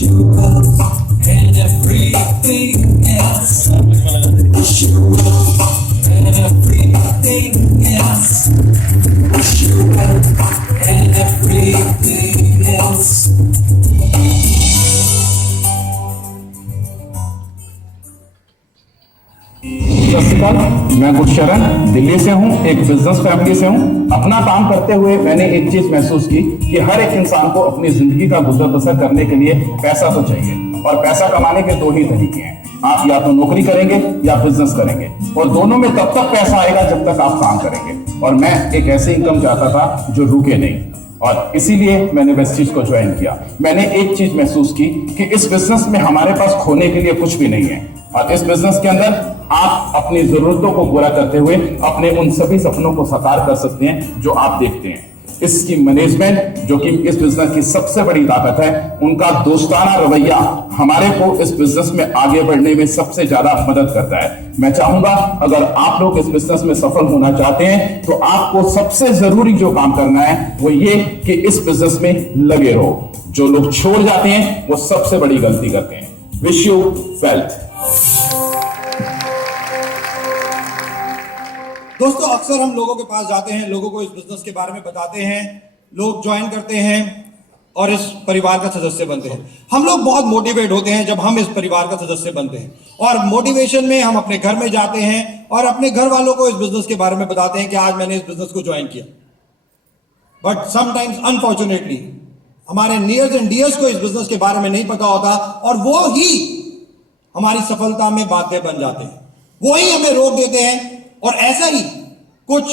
and everything else. Wish you well and everything else. Wish you well and everything else. सत श्री अकाल, मैं गुरशरण दिल्ली से हूँ, एक बिजनेस फैमिली से हूँ। अपना काम करते हुए मैंने एक चीज महसूस की कि हर एक इंसान को अपनी जिंदगी का गुजर बसर करने के लिए पैसा तो चाहिए, और पैसा कमाने के दो ही तरीके हैं। आप या तो नौकरी करेंगे या बिजनेस करेंगे, और दोनों में तब तक पैसा आएगा जब तक आप काम करेंगे। और मैं एक ऐसी इनकम चाहता था जो रुके नहीं, और इसीलिए मैंने वेस्टीज को ज्वाइन किया। मैंने एक चीज महसूस की कि इस बिजनेस में हमारे पास खोने के लिए कुछ भी नहीं है, और इस बिजनेस के अंदर आप अपनी जरूरतों को पूरा करते हुए अपने उन सभी सपनों को साकार कर सकते हैं जो आप देखते हैं। इसकी मैनेजमेंट, जो कि इस बिजनेस की सबसे बड़ी ताकत है, उनका दोस्ताना रवैया हमारे को इस बिजनेस में आगे बढ़ने में सबसे ज्यादा मदद करता है। मैं चाहूंगा अगर आप लोग इस बिजनेस में सफल होना चाहते हैं तो आपको सबसे जरूरी जो काम करना है वो ये कि इस बिजनेस में लगे रहो। जो लोग छोड़ जाते हैं वो सबसे बड़ी गलती करते हैं। Wish you wealth. दोस्तों, अक्सर हम लोगों के पास जाते हैं, लोगों को इस बिजनेस के बारे में बताते हैं, लोग ज्वाइन करते हैं और इस परिवार का सदस्य बनते हैं। हम लोग बहुत मोटिवेट होते हैं जब हम इस परिवार का सदस्य बनते हैं, और मोटिवेशन में हम अपने घर में जाते हैं और अपने घर वालों को इस बिजनेस के बारे में बताते हैं कि आज मैंने इस बिजनेस को ज्वाइन किया। बट समटाइम्स अनफॉर्चुनेटली हमारे नियर्स एंड डियर्स को इस बिजनेस के बारे में नहीं पता होता, और वो ही हमारी सफलता में बातें बन जाते हैं, वो ही हमें रोक देते हैं। और ऐसा ही कुछ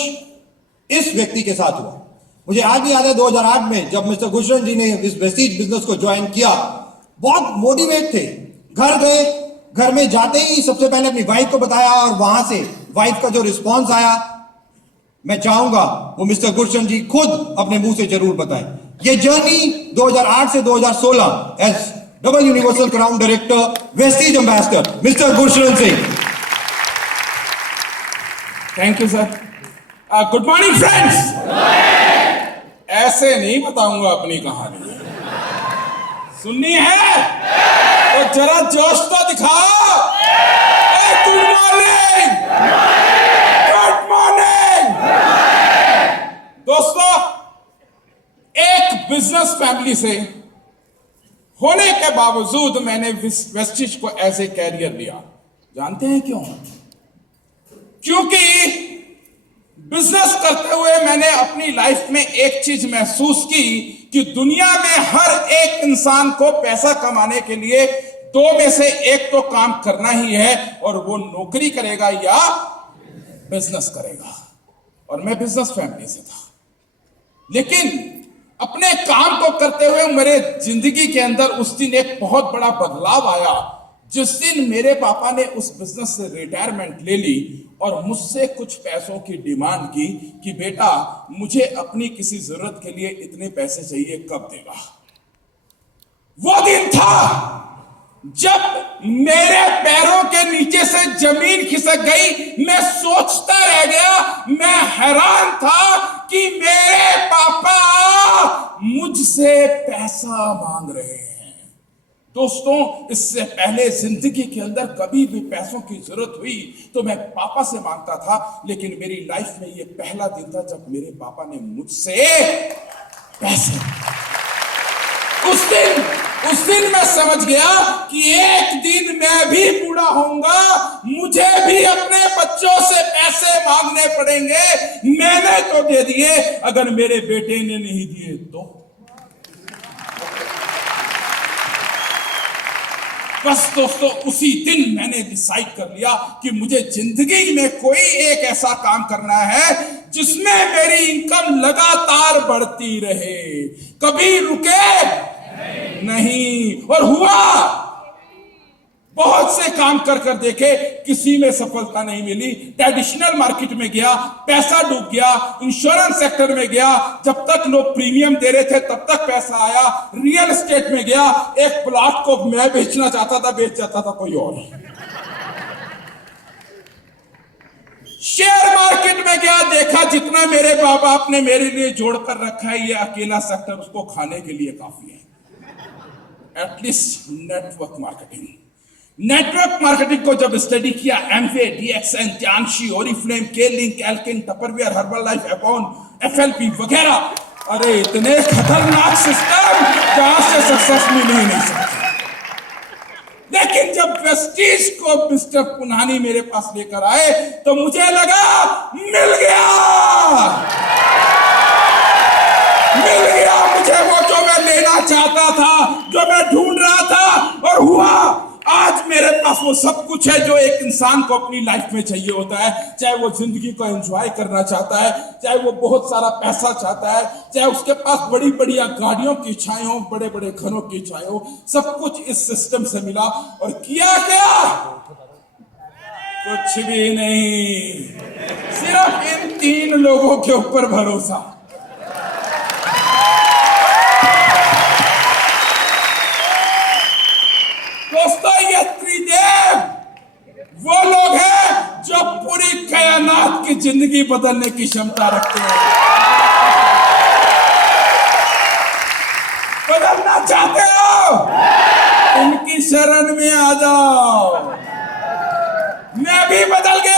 इस व्यक्ति के साथ हुआ। मुझे आज भी याद है 2008 में जब मिस्टर गुरशरण जी ने इस वेस्टीज बिजनेस को ज्वाइन किया, बहुत मोटिवेट थे। घर गए, घर में जाते ही सबसे पहले अपनी वाइफ को बताया, और वहां से वाइफ का जो रिस्पॉन्स आया, मैं चाहूंगा वो मिस्टर गुरशरण जी खुद अपने मुंह से जरूर बताएं। ये जर्नी 2008 से 2016 as double universal crown director, Vestige ambassador mister Gursharan Singh. Thank you sir. Good morning friends. ऐसे नहीं बताऊंगा अपनी कहानी, सुननी है तो जरा जोश तो दिखाओ। गुड मॉर्निंग, गुड मॉर्निंग दोस्तों। एक बिजनेस फैमिली से होने के बावजूद मैंने वेस्टीज को एज ए कैरियर लिया। जानते हैं क्यों? क्योंकि बिजनेस करते हुए मैंने अपनी लाइफ में एक चीज महसूस की कि दुनिया में हर एक इंसान को पैसा कमाने के लिए दो में से एक तो काम करना ही है, और वो नौकरी करेगा या बिजनेस करेगा। और मैं बिजनेस फैमिली से था, लेकिन अपने काम को करते हुए मेरे जिंदगी के अंदर उस दिन एक बहुत बड़ा बदलाव आया, जिस दिन मेरे पापा ने उस बिजनेस से रिटायरमेंट ले ली और मुझसे कुछ पैसों की डिमांड की कि बेटा मुझे अपनी किसी जरूरत के लिए इतने पैसे चाहिए, कब देगा। वो दिन था जब मेरे पैरों के नीचे से जमीन खिसक गई। मैं सोचता रह गया, मैं हैरान था कि मेरे पापा मुझसे पैसा मांग रहे हैं। दोस्तों, इससे पहले जिंदगी के अंदर कभी भी पैसों की जरूरत हुई तो मैं पापा से मांगता था, लेकिन मेरी लाइफ में ये पहला दिन था जब मेरे पापा ने मुझसे पैसे। उस दिन मैं समझ गया कि एक दिन मैं भी बूढ़ा होऊंगा, मुझे भी अपने बच्चों से पैसे मांगने पड़ेंगे। मैंने तो दे दिए, अगर मेरे बेटे ने नहीं दिए तो। बस दोस्तों, उसी दिन मैंने डिसाइड कर लिया कि मुझे जिंदगी में कोई एक ऐसा काम करना है जिसमें मेरी इनकम लगातार बढ़ती रहे, कभी रुके नहीं। और हुआ, बहुत से काम कर कर देखे, किसी में सफलता नहीं मिली। ट्रेडिशनल मार्केट में गया, पैसा डूब गया। इंश्योरेंस सेक्टर में गया, जब तक लोग प्रीमियम दे रहे थे तब तक पैसा आया। रियल एस्टेट में गया, एक प्लॉट को मैं बेचना चाहता था, बेच जाता था कोई और। शेयर मार्केट में गया, देखा जितना मेरे माँ बाप ने मेरे लिए जोड़ कर रखा है, ये अकेला सेक्टर उसको खाने के लिए काफी है। At least network marketing. Network marketing को जब स्टडी किया, एमवे, डीएक्सएन, जानशी, ओरिफ्लेम, के-लिंक, एल्किन, Tupperware, herbal life, Avon, FLP वगैरह, अरे इतने खतरनाक सिस्टम जहां से सक्सेस मिल ही नहीं सकती। लेकिन जब वेस्टीज को मिस्टर पुनानी मेरे पास लेकर आए तो मुझे लगा मिल गया मुझे वो जो मैं लेना चाहता था, जो मैं ढूंढ रहा था, और हुआ। आज मेरे पास वो सब कुछ है जो एक इंसान को अपनी लाइफ में चाहिए होता है। चाहे वो जिंदगी को एंजॉय करना चाहता है, चाहे वो बहुत सारा पैसा चाहता है, चाहे उसके पास बड़ी बड़ी गाड़ियों की इच्छाएं हो, बड़े बड़े घरों की इच्छाएं हो, सब कुछ इस सिस्टम से मिला। और किया क्या? कुछ भी नहीं, सिर्फ इन 3 लोगों के ऊपर भरोसा। दोस्तों, ये त्रिदेव वो लोग हैं जो पूरी कायनात की जिंदगी बदलने की क्षमता रखते हैं। बदलना चाहते हो? इनकी शरण में आ जाओ। मैं भी बदल गया।